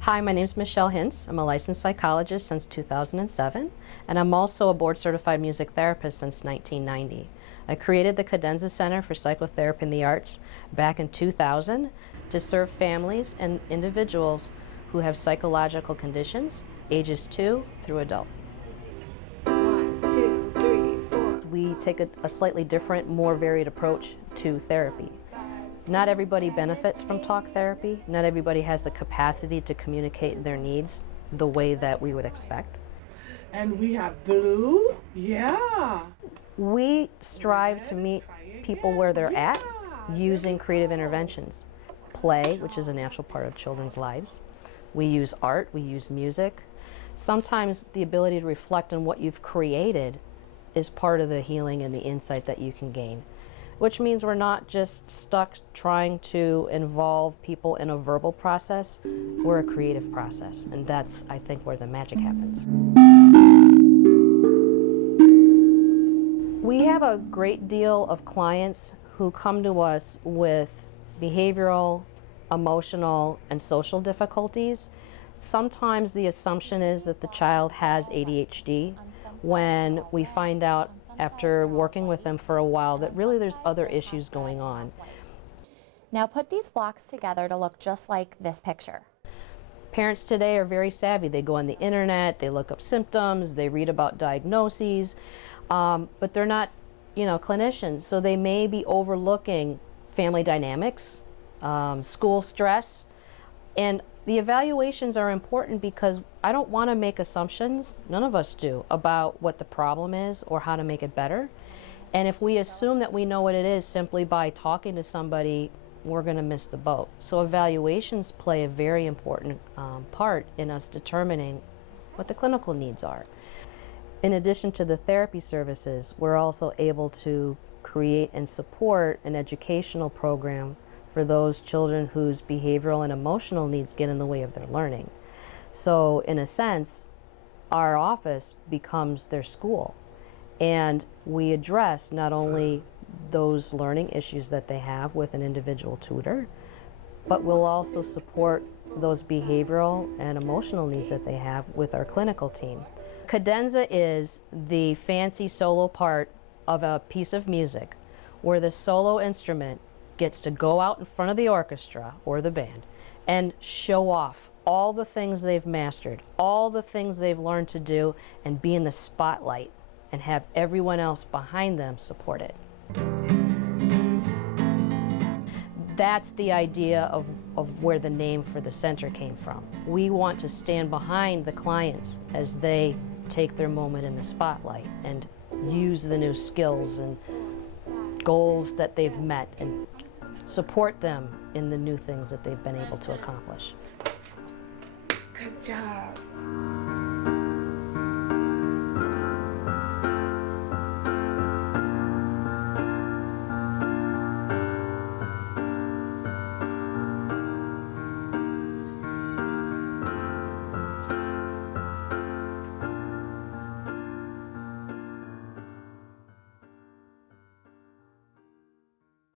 Hi, my name is Michelle Hintz. I'm a licensed psychologist since 2007, and I'm also a board-certified music therapist since 1990. I created the Cadenza Center for Psychotherapy in the Arts back in 2000 to serve families and individuals who have psychological conditions, ages 2 through adult. 1, 2, 3, 4. We take a slightly different, more varied approach to therapy. Not everybody benefits from talk therapy. Not everybody has the capacity to communicate their needs the way that we would expect. And we have blue. Yeah. We strive to meet people where they're at using creative interventions. Play, which is a natural part of children's lives. We use art, we use music. Sometimes the ability to reflect on what you've created is part of the healing and the insight that you can gain. Which means we're not just stuck trying to involve people in a verbal process, we're a creative process, and that's, I think, where the magic happens. We have a great deal of clients who come to us with behavioral, emotional, and social difficulties. Sometimes the assumption is that the child has ADHD when we find out after working with them for a while that really there's other issues going on. Now put these blocks together to look just like this picture. Parents today are very savvy. They go on the internet, they look up symptoms, they read about diagnoses, but they're not, clinicians, so they may be overlooking family dynamics, school stress, and the evaluations are important because I don't want to make assumptions, none of us do, about what the problem is or how to make it better. And if we assume that we know what it is simply by talking to somebody, we're going to miss the boat. So evaluations play a very important part in us determining what the clinical needs are. In addition to the therapy services, we're also able to create and support an educational program for those children whose behavioral and emotional needs get in the way of their learning. So in a sense, our office becomes their school, and we address not only those learning issues that they have with an individual tutor, but we'll also support those behavioral and emotional needs that they have with our clinical team. Cadenza is the fancy solo part of a piece of music where the solo instrument gets to go out in front of the orchestra or the band and show off all the things they've mastered, all the things they've learned to do, and be in the spotlight and have everyone else behind them support it. That's the idea of where the name for the center came from. We want to stand behind the clients as they take their moment in the spotlight and use the new skills and goals that they've met and support them in the new things that they've been able to accomplish. Good job.